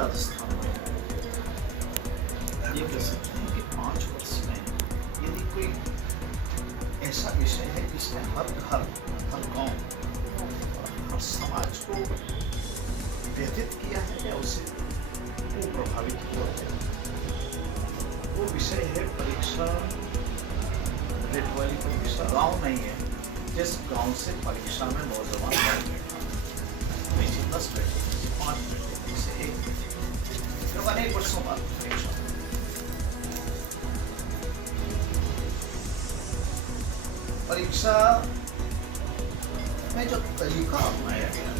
राजस्थान में ये कह सकते हैं कि 5 वर्ष में यदि कोई ऐसा विषय है जिसने हर घर, हर गांव और हर समाज को व्यथित किया है या उसे वो प्रभावित किया है, वो विषय है परीक्षा। रेट वाली परीक्षा गांव नहीं है जिस गांव से परीक्षा में नौजवान पढ़ बैठा, नहीं 10 बैठे, 5 बैठे, से 1 बैठे, जब अनेक वर्षों बाद परीक्षा। परीक्षा में जो तरीका अपनाया गया,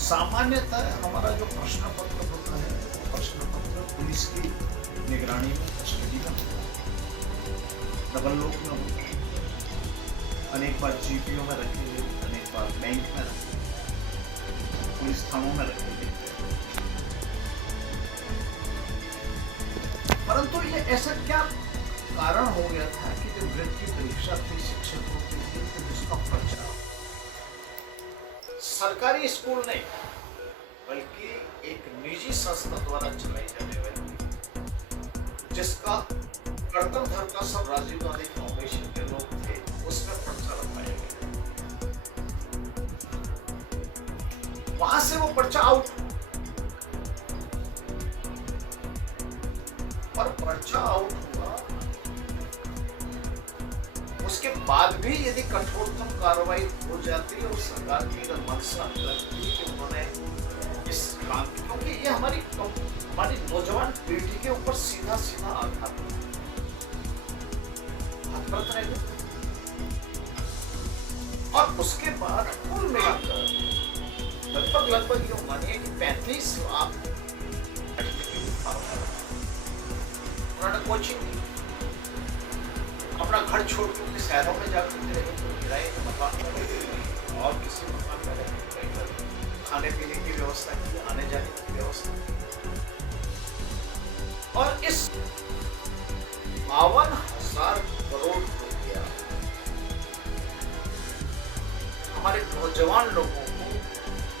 सामान्यतः हमारा जो प्रश्न पत्र होता है, प्रश्न पत्र पुलिस की निगरानी में, कस्टडी में, डबल लोक में होता है, अनेक बार जीपीओ में रखे गए, अनेक बार बैंक में रखे, पुलिस थानों में रखे गए। परंतु ये ऐसा क्या कारण हो गया था कि जो ग्रेड की परीक्षा थी शिक्षकों के लिए, तो जिसका प्रचार सरकारी स्कूल नहीं बल्कि एक निजी संस्था द्वारा चलाई जाने वाली, जिसका कर्तन धर का सब राजीव गांधी फाउंडेशन के लोग थे, उसमें पर्चा रखवाया गया। वहां से वो पर्चा आउट, और पर्चा आउट हुआ, उसके बाद भी यदि कठोरतम कार्रवाई हो जाती है और सरकार की अगर मंशा लगती कि उन्होंने इस काम, क्योंकि ये हमारी नौजवान पीढ़ी के ऊपर सीधा सीधा आघात रहेगा। और उसके बाद कुल मिलाकर लगभग ये मानिए कि 35 लाख उन्होंने कोचिंग दी, अपना घर छोड़ के अपने शहरों में जाकर रहे, किराए के मकान में और किसी मकान में रहे, खाने पीने की व्यवस्था की, आने जाने की व्यवस्था की। और इस 52,000 करोड़ रुपया हमारे नौजवान लोगों को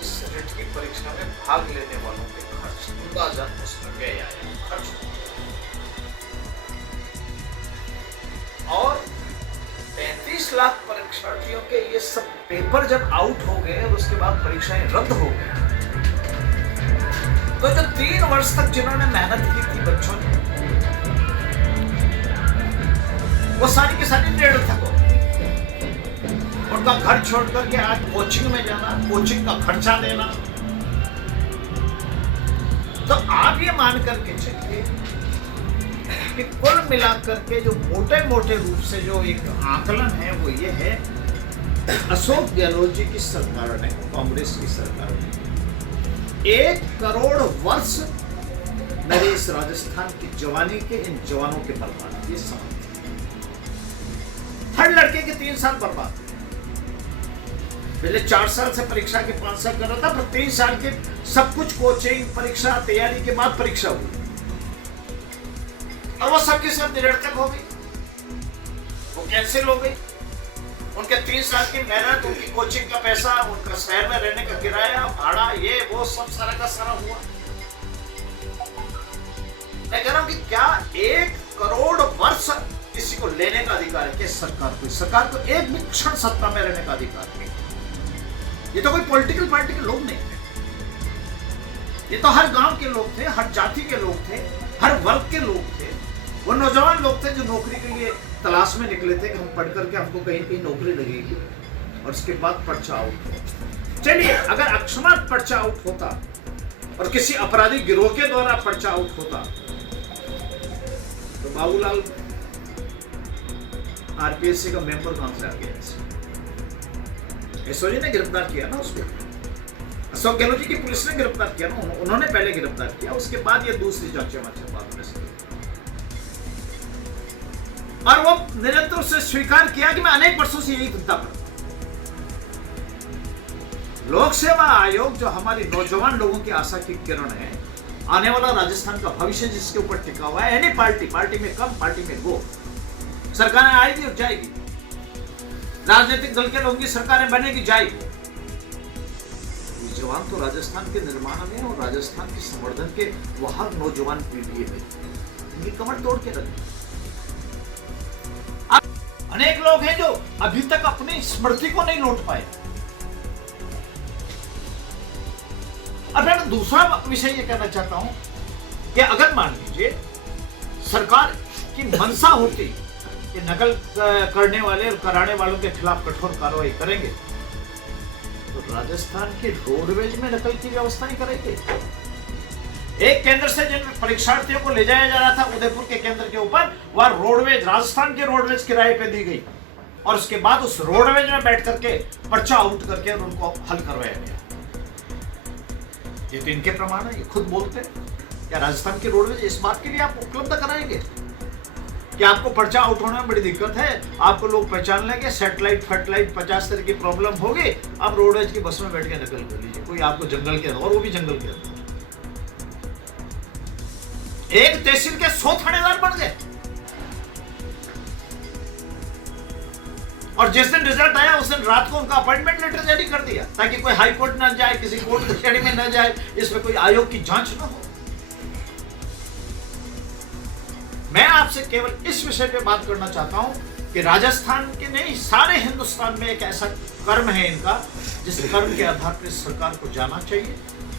इस रेट की परीक्षा में भाग लेने वालों के खर्च अंदाजा उसमें व्यय आया, खर्च। और 35 लाख परीक्षार्थियों के ये सब पेपर जब आउट हो गए और उसके बाद परीक्षाएं रद्द हो गई, तो जो 3 वर्ष तक जिन्होंने मेहनत की थी बच्चों ने, वो सारी की सारी निरर्थक हो। उनका घर छोड़ करके आज कोचिंग में जाना, कोचिंग का खर्चा देना। तो आप ये मान करके चलिए कि कुल मिलाकर के जो मोटे मोटे रूप से जो एक आकलन है वो ये है, अशोक गहलोत जी की सरकार ने, कांग्रेस की सरकार ने 1 करोड़ वर्ष मेरे इस राजस्थान की जवानी के इन जवानों के बर्बाद, ये समझ। हर लड़के के 3 साल बर्बाद, पहले 4 साल से परीक्षा के 5 साल कर रहा था, पर 3 साल के सब कुछ कोचिंग, परीक्षा तैयारी के बाद परीक्षा हुई, और वो सबकी सब निरर्थक हो गई, वो कैंसिल हो गई। उनके 3 साल की मेहनत, उनकी कोचिंग का पैसा, उनका शहर में रहने का किराया, भाड़ा, ये वो सब सारा का सारा हुआ। मैं कह रहा हूं कि क्या 1 करोड़ वर्ष किसी को लेने का अधिकार है? कि सरकार को एक भी क्षण सत्ता में रहने का अधिकार नहीं। ये तो कोई पॉलिटिकल पार्टी के लोग नहीं थे, ये तो हर गांव के लोग थे, हर जाति के लोग थे, हर वर्ग के लोग थे। वो नौजवान लोग थे जो नौकरी के लिए तलाश में निकले थे कि हम पढ़ करके हमको कहीं कहीं नौकरी लगेगी, और उसके बाद पर्चा आउट। चलिए, अगर अकस्मात पर्चा आउट होता और किसी अपराधी गिरोह के द्वारा पर्चा आउट होता, तो बाबूलाल आरपीएससी का मेंबर कहां से आ गया? एसओजी ने गिरफ्तार किया ना उसको, अशोक गहलोत जी की पुलिस ने गिरफ्तार किया ना, उन्होंने पहले गिरफ्तार किया, उसके बाद ये दूसरी जांचें बाद में से, और वो निरंतर से स्वीकार किया कि मैं अनेक वर्षों से यही धंधा करता हूं। लोक सेवा आयोग जो हमारी नौजवान लोगों की आशा की किरण है, आने वाला राजस्थान का भविष्य जिसके ऊपर टिका हुआ है, एनी पार्टी में कम, पार्टी में गो, सरकारें आएगी और जाएगी, राजनीतिक दल के लोगों की सरकारें बनेगी, जाएगी, जवान तो राजस्थान के निर्माण में और राजस्थान के संवर्धन के वहां नौजवान पीढ़ी में इनकी कमर तोड़ के रखी। अनेक लोग हैं जो अभी तक अपनी स्मृति को नहीं लौट पाए। अब मैं दूसरा विषय ये कहना चाहता हूं कि अगर मान लीजिए सरकार की मंशा होती कि नकल करने वाले और कराने वालों के खिलाफ कठोर कार्रवाई करेंगे तो राजस्थान के रोडवेज में नकल की व्यवस्था नहीं करेंगे। एक केंद्र से जिन परीक्षार्थियों को ले जाया जा रहा था उदयपुर के केंद्र के ऊपर, वह रोडवेज, राजस्थान के रोडवेज किराए पे दी गई और उसके बाद उस रोडवेज में बैठ करके पर्चा आउट करके और उनको हल करवाया गया। ये तो इनके प्रमाण है, ये खुद बोलते हैं। क्या राजस्थान के रोडवेज इस बात के लिए आप उपलब्ध कराएंगे कि आपको पर्चा आउट होने में बड़ी दिक्कत है, आपको लोग पहचान लेंगे, सेटेलाइट फैटेलाइट 50 तरह की प्रॉब्लम होगी, आप रोडवेज की बस में बैठ के नकल कर लीजिए, कोई आपको जंगल के अंदर, और वो भी जंगल के अंदर। एक तहसील के 100 थानेदार बन गए और जिस दिन रिजल्ट आया उस दिन रात को उनका अपॉइंटमेंट लेटर जारी कर दिया ताकि कोई हाई कोर्ट ना जाए, किसी कोर्ट कचहरी में ना जाए, इसमें कोई आयोग की जांच ना हो। मैं आपसे केवल इस विषय पे बात करना चाहता हूं कि राजस्थान के नहीं, सारे हिंदुस्तान में एक ऐसा कर्म है इनका जिस कर्म के आधार पर सरकार को जाना चाहिए,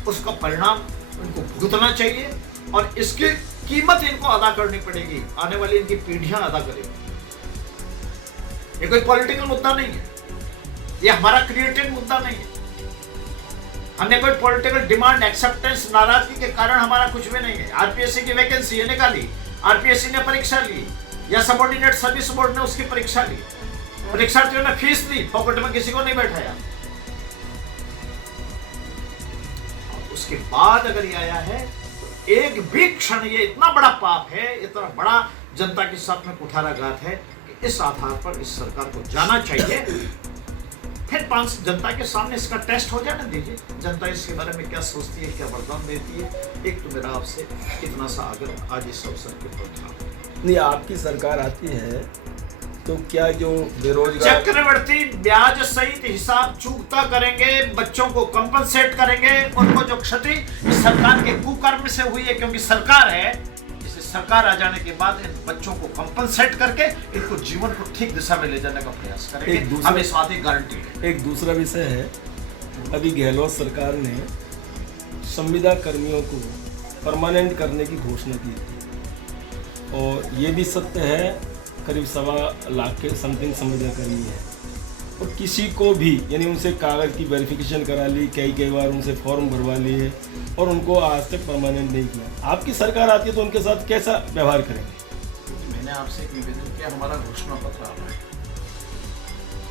उसका परिणाम उनको भुगतना चाहिए और इसकी कीमत इनको अदा करनी पड़ेगी, आने वाली इनकी पीढ़ियां अदा करेंगी। ये कोई पॉलिटिकल मुद्दा नहीं है, ये हमारा क्रिएटेड मुद्दा नहीं है। हमने कोई पॉलिटिकल डिमांड, एक्सेप्टेंस, नाराजगी के कारण हमारा कुछ भी नहीं है। आरपीएससी की वैकेंसी है निकाली, आरपीएससी ने परीक्षा ली या सबऑर्डिनेट सर्विस बोर्ड ने उसकी परीक्षा ली, परीक्षार्थियों ने फीस दी, पॉकेट में किसी को नहीं बैठाया। उसके बाद अगर ये आया है तो एक भी क्षण, ये इतना बड़ा पाप है, इतना बड़ा जनता के साथ में कुठाराघात है कि इस आधार पर इस सरकार को जाना चाहिए। फिर जनता के सामने इसका टेस्ट हो जाने दीजिए, जनता इसके बारे में क्या सोचती है, क्या वरदान देती है। एक तो मेरा आपसे इतना सा आग्रह आज इस अवसर के ऊपर था। नहीं, आपकी सरकार आती है तो क्या जो बेरोजगार चक्रवर्ती ब्याज सहित हिसाब चूकता करेंगे, बच्चों को कंपनसेट करेंगे, उनको जो क्षति इस सरकार के कुकर्म से हुई है, क्योंकि सरकार है, इसे सरकार आ जाने के बाद इन बच्चों को कंपनसेट करके इनको जीवन को ठीक दिशा में ले जाने का प्रयास करेंगे। हम इस बात की गारंटी है। एक दूसरा विषय है, अभी गहलोत सरकार ने संविदा कर्मियों को परमानेंट करने की घोषणा की थी और ये भी सत्य है, करीब 1.25 लाख के समथिंग संविदा कर्मी है और किसी को भी, यानी उनसे कागज़ की वेरिफिकेशन करा ली, कई बार उनसे फॉर्म भरवा लिए और उनको आज तक परमानेंट नहीं किया। आपकी सरकार आती है तो उनके साथ कैसा व्यवहार करेंगे? मैंने आपसे एक निवेदन किया, हमारा घोषणा पत्र आ रहा है,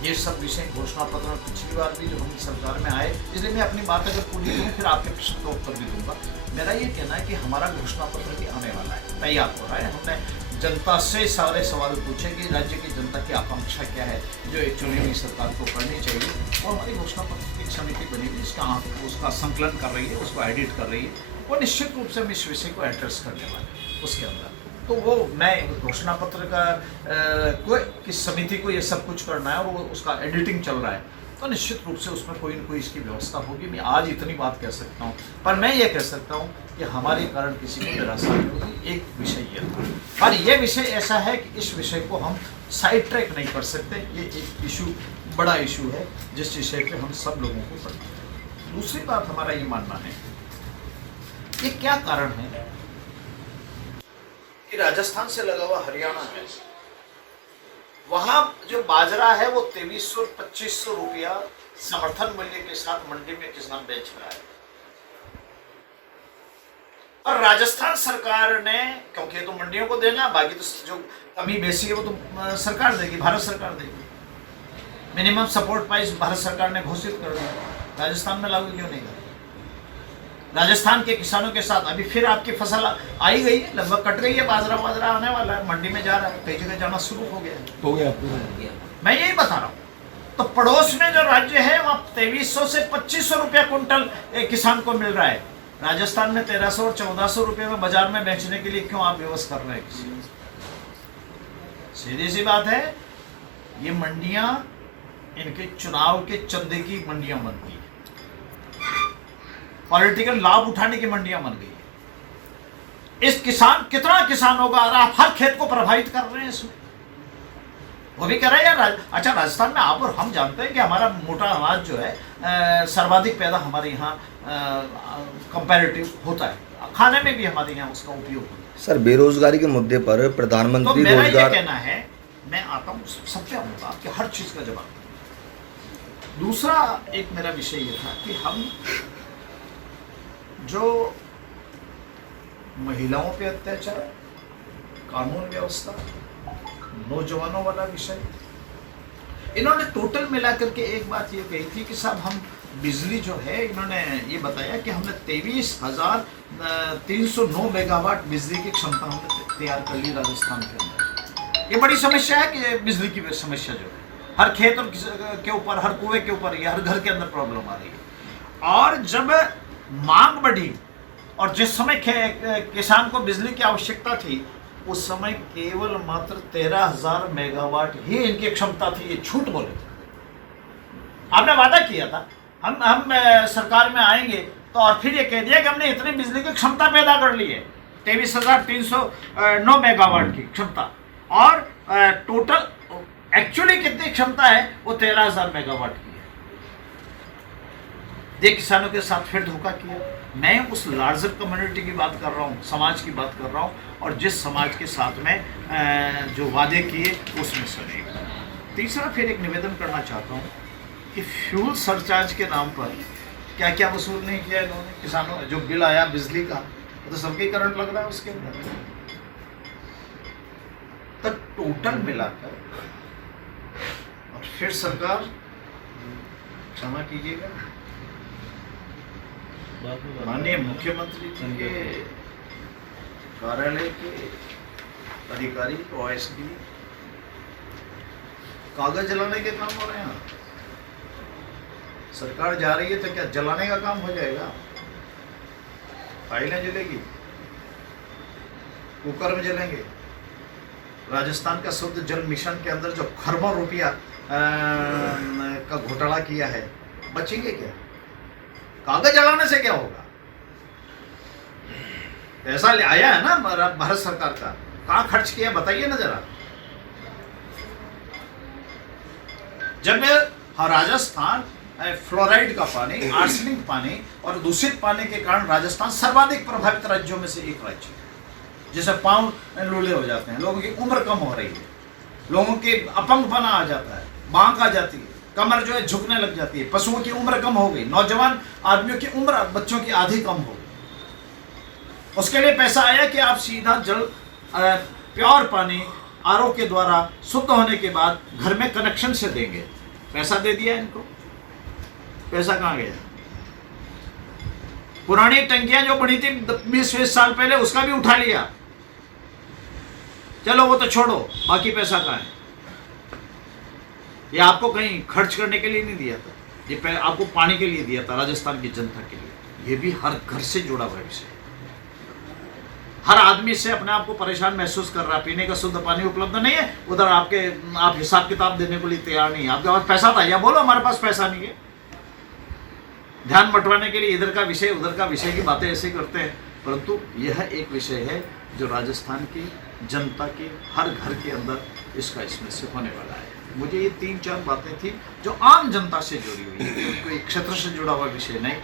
ये सब विषय घोषणा पत्र में पिछली बार भी जब हम सरकार में आए, इसलिए मैं अपनी बात अगर पूरी करूँ फिर आपके प्रश्न का उत्तर भी दूंगा। मेरा ये कहना है कि हमारा घोषणा पत्र भी आने वाला है, तैयार हो रहा है। हमने जनता से सारे सवाल पूछे कि राज्य की जनता की आकांक्षा क्या है जो एक चुनी हुई सरकार को करनी चाहिए, और हमारी घोषणा पत्र की एक समिति बनी हुई उसका संकलन कर रही है, उसको एडिट कर रही है, वो निश्चित रूप से हम इस विषय को एड्रेस करने वाले हैं उसके अंदर। तो वो मैं घोषणा पत्र का किस समिति को ये सब कुछ करना है और वो उसका एडिटिंग चल रहा है, तो निश्चित रूप से उसमें कोई न कोई इसकी व्यवस्था होगी। मैं आज इतनी बात कह सकता हूँ, पर मैं ये कह सकता हूँ कि हमारे कारण किसी को निराशा नहीं होगी। एक विषय ये था, पर यह विषय ऐसा है कि इस विषय को हम साइड ट्रैक नहीं कर सकते। ये एक इशू, बड़ा इशू है जिस विषय पे हम सब लोगों को पढ़ना है। दूसरी बात हमारा ये मानना है, ये क्या कारण है कि राजस्थान से लगा हुआ हरियाणा है, वहां जो बाजरा है वो 2300-2500 रुपया समर्थन मूल्य के साथ मंडी में किसान बेच रहा है, और राजस्थान सरकार ने, क्योंकि तो मंडियों को देना, बाकी तो जो कमी बेसी है वो तो सरकार देगी, भारत सरकार देगी। मिनिमम सपोर्ट प्राइस भारत सरकार ने घोषित कर दिया, राजस्थान में लागू क्यों नहीं कर? राजस्थान के किसानों के साथ अभी फिर आपकी फसल आई गई है, लगभग कट गई है, बाजरा आने वाला है, मंडी में जा रहा है, कई जगह जाना शुरू हो गया। मैं यही बता रहा हूँ। तो पड़ोस में जो राज्य है वहाँ 2300 से 2500 रुपया कुंटल किसान को मिल रहा है, राजस्थान में 1300 और 1400 रुपये में बाजार में बेचने के लिए क्यों आप व्यवस्था कर रहे हैं किसी? सीधी सी बात है, ये मंडियां इनके चुनाव के चंदे की मंडियां बनती है। पॉलिटिकल लाभ उठाने की मंडियां बन गई है। इस किसान, कितना किसान होगा और आप हर खेत को प्रभावित कर रहे हैं इसमें। वो भी कह रहे हैं यार, अच्छा राजस्थान में आप और हम जानते हैं कि हमारा मोटा अनाज जो है सर्वाधिक पैदा हमारे यहाँ कंपैरेटिव होता है, खाने में भी हमारे यहाँ उसका उपयोग होता है। सर, बेरोजगारी के मुद्दे पर प्रधानमंत्री तो मेरा ये रोजगार कहना है, मैं आता हूँ सबसे आऊँगा आपके हर चीज का जवाब। दूसरा एक मेरा विषय ये था कि हम जो महिलाओं पे अत्याचार, कानून व्यवस्था, नौजवानों वाला विषय, इन्होंने टोटल मिलाकर के एक बात ये कही थी कि साहब हम बिजली जो है, इन्होंने ये बताया कि हमने 23,309 मेगावाट बिजली की क्षमता हमने तैयार कर ली राजस्थान के अंदर। ये बड़ी समस्या है कि बिजली की समस्या जो है हर खेत और के ऊपर, हर कुएं के ऊपर, या हर घर के अंदर प्रॉब्लम आ रही है। और जब मांग बढ़ी और जिस समय किसान को बिजली की आवश्यकता थी, उस समय केवल मात्र 13,000 मेगावाट ही इनकी क्षमता थी। ये झूठ बोले थे। आपने वादा किया था हम सरकार में आएंगे तो, और फिर ये कह दिया कि हमने इतनी बिजली की क्षमता पैदा कर ली है, 23,309 मेगावाट की क्षमता, और टोटल एक्चुअली कितनी क्षमता है वो 13,000 मेगावाट की है। ये किसानों के साथ फिर धोखा किया। मैं उस लार्जर कम्युनिटी की बात कर रहा हूँ, समाज की बात कर रहा हूँ, और जिस समाज के साथ में जो वादे किए उसमें से नहीं। तीसरा फिर एक निवेदन करना चाहता हूँ कि फ्यूल सरचार्ज के नाम पर क्या क्या वसूल नहीं किया इन्होंने। किसानों जो बिल आया बिजली का, तो सबके करंट लग रहा है उसके अंदर। तो टोटल मिलाकर, और फिर सरकार, क्षमा कीजिएगा, माननीय मुख्यमंत्री जी के कार्यालय के अधिकारी OSD कागज जलाने के काम हो रहे हैं। सरकार जा रही है तो क्या जलाने का काम हो जाएगा? फाइलें जलेगी, कुकर में जलेंगे। राजस्थान का शुद्ध जल मिशन के अंदर जो खरबों रुपया का घोटाला किया है, बचेंगे क्या? कागज जलाने से क्या होगा? पैसा ले आया है ना भारत सरकार का, कहाँ खर्च किया बताइए ना जरा। जब राजस्थान फ्लोराइड का पानी, आर्सेनिक पानी और दूषित पानी के कारण राजस्थान सर्वाधिक प्रभावित राज्यों में से एक राज्य है, जिसे पांव लूले हो जाते हैं, लोगों की उम्र कम हो रही है, लोगों के अपंगपना आ जाता है, बांक आ जाती है, कमर जो है झुकने लग जाती है, पशुओं की उम्र कम हो गई, नौजवान आदमियों की उम्र बच्चों की आधी कम हो गई। उसके लिए पैसा आया कि आप सीधा जल, प्योर पानी RO के द्वारा शुद्ध होने के बाद घर में कनेक्शन से देंगे। पैसा दे दिया इनको, पैसा कहाँ गया? पुरानी टंकियां जो बनी थी 20-20 साल पहले, उसका भी उठा लिया। चलो वो तो छोड़ो, बाकी पैसा कहाँ है? ये आपको कहीं खर्च करने के लिए नहीं दिया था, ये आपको पानी के लिए दिया था, राजस्थान की जनता के लिए। ये भी हर घर से जुड़ा हुआ विषय। हर आदमी से अपने आप को परेशान महसूस कर रहा है, पीने का शुद्ध पानी उपलब्ध नहीं है, उधर आप हिसाब किताब देने को लिए तैयार नहीं है। आपके पास पैसा था, या बोलो हमारे पास पैसा नहीं है। ध्यान बंटवाने के लिए इधर का विषय उधर का विषय की बातें ऐसे करते हैं, परंतु यह एक विषय है जो राजस्थान की जनता के हर घर के अंदर इसमें से होने वाला है। मुझे ये 3-4 बातें थी जो आम जनता से जुड़ी हुई है, कोई क्षेत्र से जुड़ा हुआ विषय नहीं।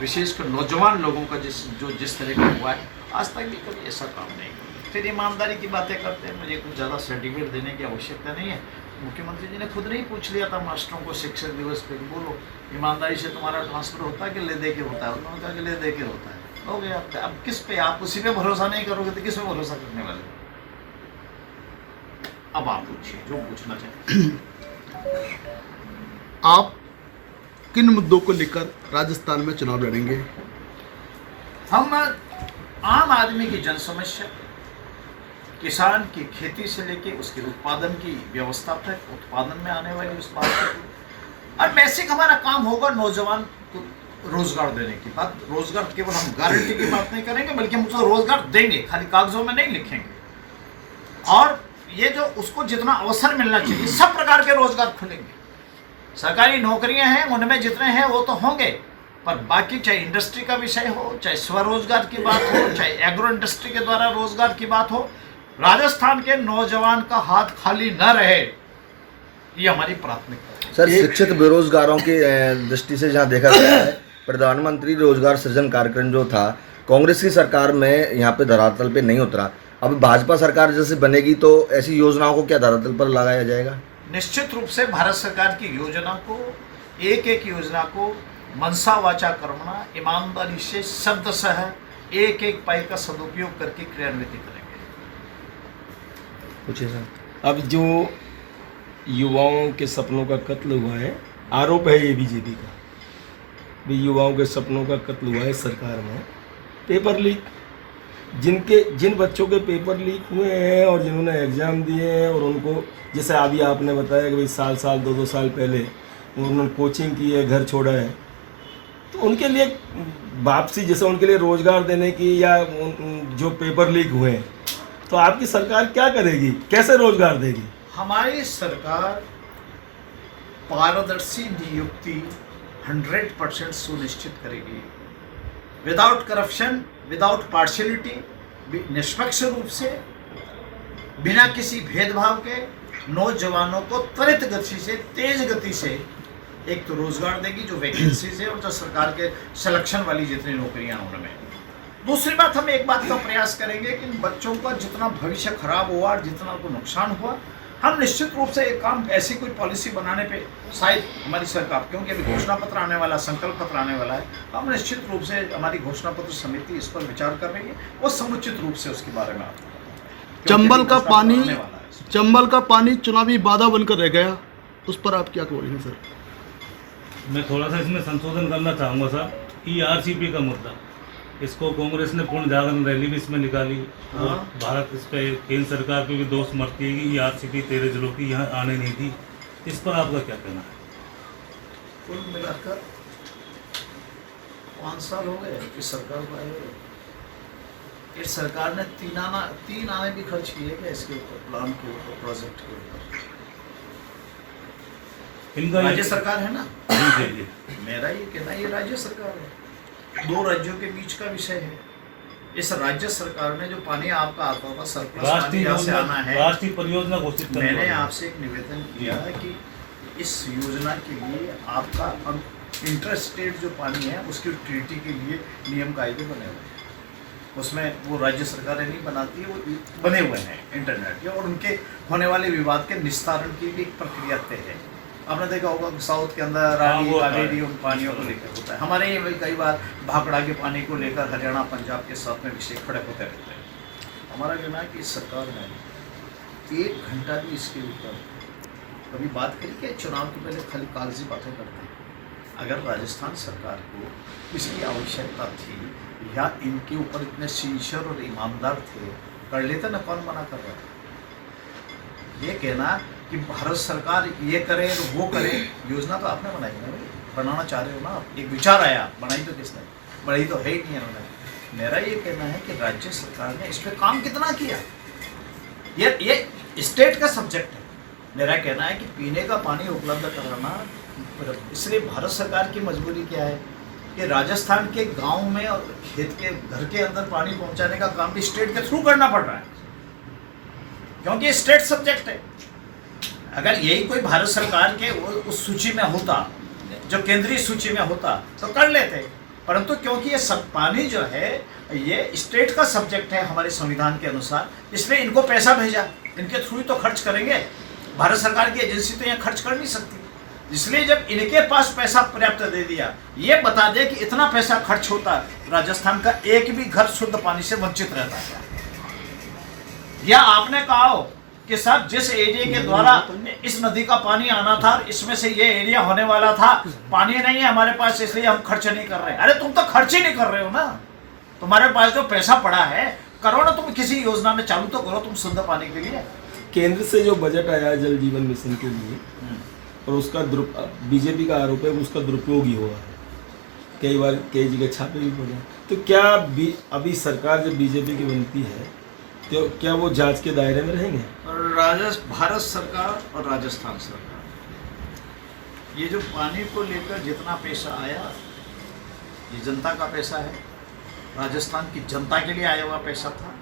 विशेषकर नौजवान लोगों का जिस तरह का हुआ है, आज तक भी कभी ऐसा काम नहीं। फिर ईमानदारी की बातें करते हैं, मुझे कुछ ज़्यादा सर्टिफिकेट देने की आवश्यकता नहीं है। मुख्यमंत्री जी ने खुद नहीं पूछ लिया था मास्टरों को शिक्षक दिवस पे, बोलो ईमानदारी से तुम्हारा ट्रांसफर होता है कि ले दे के होता है? उन्होंने कहा कि ले दे के होता है। हो गया। अब किस पे, आप उसी पे भरोसा नहीं करोगे तो किस पे भरोसा करने वाले? अब आप पूछिए जो पूछना चाहें। आप किन मुद्दों को लेकर राजस्थान में चुनाव लड़ेंगे? हम आम आदमी की जन समस्या, किसान की खेती से लेके उसके उत्पादन की व्यवस्था तक, उत्पादन में आने वाली उस बात तक, और बेसिक हमारा काम होगा नौजवान को रोजगार देने की बात। रोजगार केवल हम गारंटी की बात नहीं करेंगे, बल्कि हम उसको रोजगार देंगे, खाली कागजों में नहीं लिखेंगे। और ये जो उसको जितना अवसर मिलना चाहिए, सब प्रकार के रोजगार खुलेंगे। सरकारी नौकरियां हैं, उनमें जितने हैं वो तो होंगे, पर बाकी चाहे इंडस्ट्री का विषय हो, चाहे स्वरोजगार की बात हो, चाहे एग्रो इंडस्ट्री के द्वारा रोजगार की बात हो, राजस्थान के नौजवान का हाथ खाली न रहे, ये हमारी प्राथमिकता है। सर, शिक्षित बेरोजगारों की दृष्टि से जहाँ देखा गया है, प्रधानमंत्री रोजगार सृजन कार्यक्रम जो था कांग्रेस की सरकार में यहाँ पे धरातल पे नहीं उतरा। अब भाजपा सरकार जैसे बनेगी तो ऐसी योजनाओं को क्या धरातल पर लगाया जाएगा? निश्चित रूप से भारत सरकार की योजना को, एक एक योजना को मनसा वाचा कर्मणा, ईमानदारी से शब्दशः एक एक पाई का सदुपयोग करके क्रियान्वित करेंगे। पूछिए सर। अब जो युवाओं के सपनों का कत्ल हुआ है, आरोप है ये बीजेपी का भी युवाओं के सपनों का कत्ल हुआ है सरकार में। पेपर लीक, जिन बच्चों के पेपर लीक हुए हैं और जिन्होंने एग्ज़ाम दिए हैं और उनको, जैसे अभी आपने बताया कि भाई साल 2 साल पहले उन्होंने कोचिंग की है, घर छोड़ा है, तो उनके लिए वापसी, जैसे उनके लिए रोज़गार देने की, या जो पेपर लीक हुए हैं, तो आपकी सरकार क्या करेगी, कैसे रोज़गार देगी? हमारी सरकार पारदर्शी नियुक्ति 100% सुनिश्चित करेगी, विदाउट करप्शन, विदाउट पार्शियलिटी, निष्पक्ष रूप से, बिना किसी भेदभाव के नौजवानों को त्वरित गति से, तेज गति से एक तो रोजगार देगी जो वैकेंसीज है और जो सरकार के सिलेक्शन वाली जितनी नौकरियां हैं उनमें। दूसरी बात, हम एक बात का प्रयास करेंगे कि बच्चों का जितना भविष्य खराब हुआ, जितना उनको नुकसान हुआ, हम निश्चित रूप से एक काम, ऐसी कोई पॉलिसी बनाने पे शायद हमारी सरकार, क्योंकि अभी घोषणा पत्र आने वाला, संकल्प पत्र आने वाला है, हम निश्चित रूप से हमारी घोषणा पत्र समिति इस पर विचार कर रही है और समुचित रूप से उसके बारे में चंबल का पानी चुनावी बाधा बनकर रह गया, उस पर आप क्या बोलेंगे सर? मैं थोड़ा सा इसमें संशोधन करना चाहूँगा सर। ERCP का मुद्दा, इसको कांग्रेस ने पूर्ण जागरण रैली भी इसमें निकाली और भारत इस पे केंद्र सरकार पे भी दोष मरती है कि ERCP 13 जिलों की यहाँ आने नहीं दी। इस पर आपका क्या कहना है? कुल मिलाकर 5 साल हो गए इस सरकार को आए हुए। इस सरकार ने 3 आने भी खर्च किए क्या इसके ऊपर, प्लान के ऊपर, प्रोजेक्ट के ऊपर? इनका राज्य सरकार है ना, जी। मेरा ये कहना, ये राज्य सरकार है, 2 राज्यों के बीच का विषय है। इस राज्य सरकार ने जो पानी आपका आता होगा, सरप्लस पानी यहाँ से आना है, राष्ट्रीय परियोजना घोषित करने मैंने आपसे एक निवेदन किया है कि इस योजना के लिए आपका इंटर स्टेट जो पानी है उसकी ट्रीटी के लिए नियम कायदे बने हुए हैं, उसमें वो राज्य सरकारें नहीं बनाती है, वो बने हुए हैं इंटरनेट के, और उनके होने वाले विवाद के निस्तारण की भी एक प्रक्रिया तय है। आपने देखा होगा साउथ के अंदर कावेरी उन पानियों को लेकर होता है, हमारे यहाँ कई बार भाखड़ा के पानी को लेकर हरियाणा पंजाब के साथ में विषय खड़े होते रहते हैं। हमारा कहना है कि इस सरकार ने 1 घंटा भी इसके ऊपर कभी बात करी कि चुनाव के पहले खाली कागजी बातें करते हैं। अगर राजस्थान सरकार को इसकी आवश्यकता थी या इनके ऊपर इतने सिंसियर और ईमानदार थे, कर लेते ना, कौन मना कर रहा है? ये कहना कि भारत सरकार ये करे और वो करे, योजना तो आपने बनाई ना, बनाना चाह रहे हो ना आप, एक विचार आया, बनाई तो किसने? बनाई तो है ही नहीं उन्होंने। मेरा ये कहना है कि राज्य सरकार ने इस पर काम कितना किया, ये स्टेट का सब्जेक्ट है। मेरा कहना है कि पीने का पानी उपलब्ध कराना, इसलिए भारत सरकार की मजबूरी क्या है कि राजस्थान के गांव में और खेत के घर के अंदर पानी पहुंचाने का काम भी स्टेट के थ्रू करना पड़ रहा है, क्योंकि स्टेट सब्जेक्ट है। अगर यही कोई भारत सरकार के उस सूची में होता, जो केंद्रीय सूची में होता, तो कर लेते, परंतु क्योंकि ये सब पानी जो है ये स्टेट का सब्जेक्ट है हमारे संविधान के अनुसार, इसलिए इनको पैसा भेजा, इनके थ्रू ही तो खर्च करेंगे। भारत सरकार की एजेंसी तो यहाँ खर्च कर नहीं सकती, इसलिए जब इनके पास पैसा पर्याप्त दे दिया, ये बता दे कि इतना पैसा खर्च होता, राजस्थान का एक भी घर शुद्ध पानी से वंचित रहता है। या आपने कहा हो कि साहब जिस एरिया के द्वारा इस नदी का पानी आना था, इसमें से ये एरिया होने वाला था, पानी नहीं है हमारे पास, इसलिए हम खर्च नहीं कर रहे। अरे तुम तो खर्च ही नहीं कर रहे हो ना, तुम्हारे पास जो पैसा पड़ा है करो ना, तुम किसी योजना में चालू तो करो तुम शुद्ध पानी के लिए। केंद्र से जो बजट आया है जल जीवन मिशन के लिए, और उसका बीजेपी का आरोप है उसका दुरुपयोग ही हुआ है, कई बार कई जगह छापे भी पड़े। तो क्या अभी सरकार जब बीजेपी की बनती है तो क्या वो जांच के दायरे में रहेंगे? भारत सरकार और राजस्थान सरकार, ये जो पानी को लेकर जितना पैसा आया ये जनता का पैसा है, राजस्थान की जनता के लिए आया हुआ पैसा था,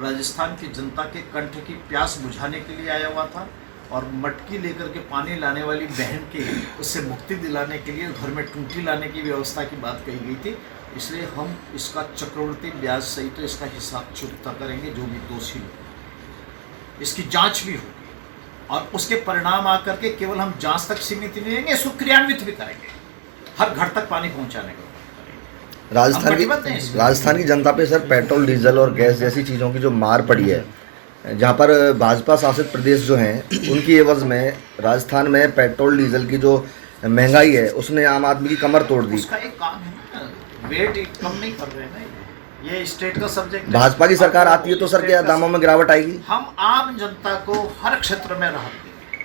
राजस्थान की जनता के कंठ की प्यास बुझाने के लिए आया हुआ था, और मटकी लेकर के पानी लाने वाली बहन के उससे मुक्ति दिलाने के लिए घर में टूटी लाने की व्यवस्था की बात कही गई थी। इसलिए हम इसका चक्रवृद्धि ब्याज सहित तो इसका हिसाब चुकता करेंगे, जो भी दोषी लोग, इसकी जांच भी होगी और उसके परिणाम आकर के केवल हम जांच तक सीमित नहीं रहेंगे, इसको क्रियान्वित भी करेंगे, हर घर तक पानी पहुंचाने का राजस्थान की जनता पे सर पेट्रोल डीजल और गैस जैसी चीज़ों की जो मार पड़ी है, जहाँ पर भाजपा शासित प्रदेश जो हैं उनकी एवज में राजस्थान में पेट्रोल डीजल की जो महंगाई है उसने आम आदमी की कमर तोड़ दी। उसका एक काम है ना, वेट कम नहीं कर रहे हैं ना, ये स्टेट का सब्जेक्ट है। भाजपा की सरकार आती है तो सर क्या दामों में गिरावट आएगी? हम आम जनता को हर क्षेत्र में राहत देंगे।